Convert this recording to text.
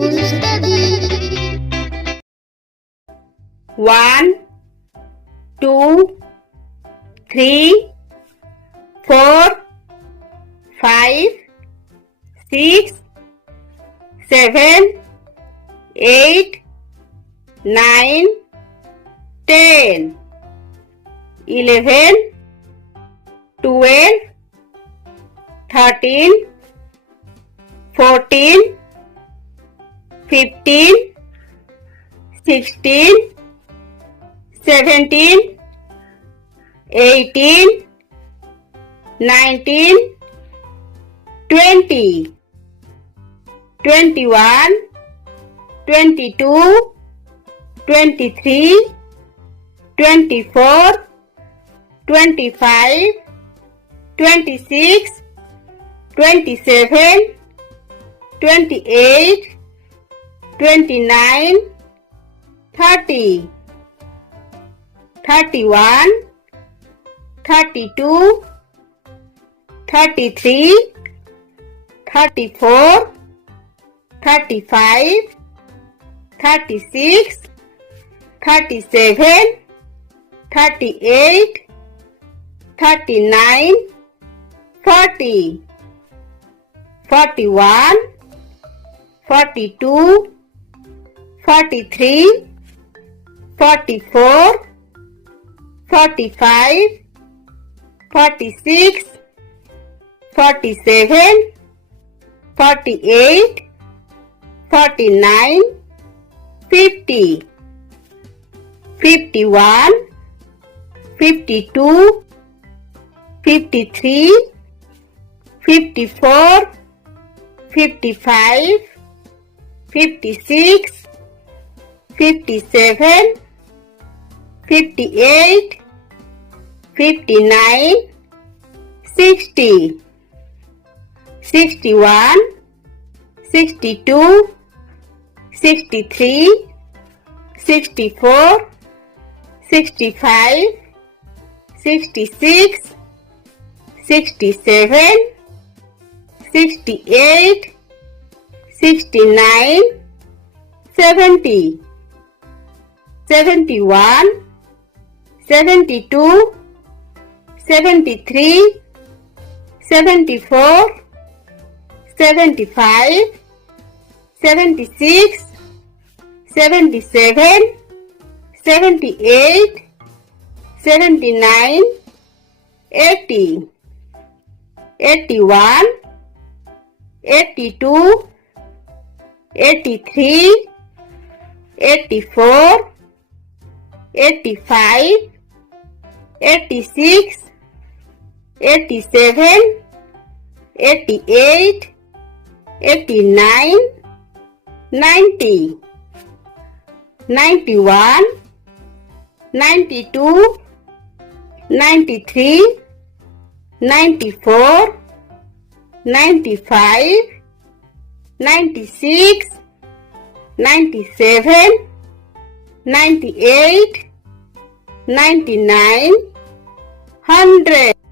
to study. 1, 2, 3, 4, 5, 6, 7, 8, 9, 10, 11, 12, 13, 14, 15, 16, 17, 18, 19, 20, 21, 22, 23, 24, 25, 26, 27, 28, 29, 30, 31, 32, 33, 34, 35, 36, 37, 38, 39, 40, 41, 42, 43, 44, 45, 46, 47, 48, 49, 50, 51, 52, 53, 54, 55, 56, 57, 58, 59, 60, 61, 62, 63, 64, 65, 66, 67, 68, 69, 70, 71, 72, 73, 74, 75, 76, 77, 78, 79, 80, 81, 82, 83, 84, 85, 86, 87, 88, 89, 90, 91, 92, 93, 94, 95, 96, 97, 98, 99, 100.